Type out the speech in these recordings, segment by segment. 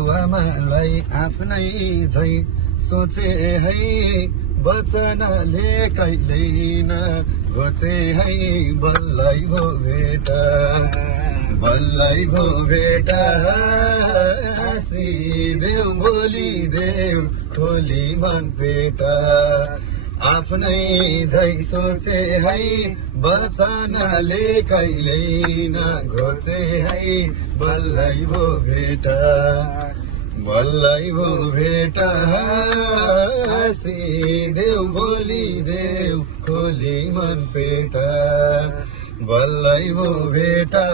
बाबुआमालाई आफ्नै झै सोचे है वचनले कहिल्यै न घोचे है बल्लै भो भेटा बल्लै भो भेटा हाँसिदेऊ बोलिदेऊ खोली मन पेटा आफ्नै झै सोचे है वचनले कहिल्यै न घोचे है बल्लै भो भेटा बल्लै भो भेटा हाँसिदेऊ बोलिदेऊ खोली मन पेटा बल्लै भो भेटा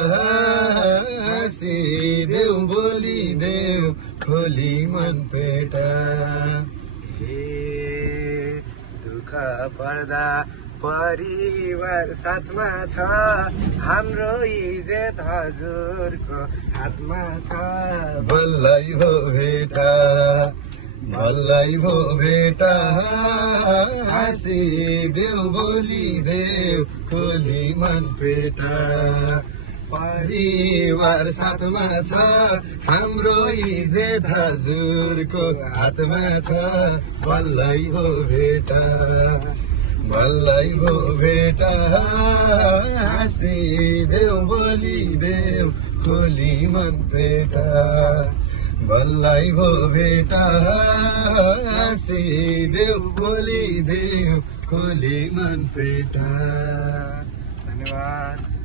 हाँसिदेऊ बोलिदेऊ खोली मन पेटा दुःख पर्दा परिवार साथमा छ हाम्रो इज्जत हजुरको हातमा छ बल्लै भो भेटा बल्लै भो भेटा हाँसिदेऊ बोलिदेऊ खोली मन पेटा परिवार साथमा छ हाम्रो इज्जत हजुरको हातमा छ बल्लै भो भेटा बल्लै भो भेटा हाँसिदेऊ बोलिदेऊ खोली मन पेटा बल्लै भो भेटा हाँसिदेऊ बोलिदेऊ खोली मन पेटा। धन्यवाद।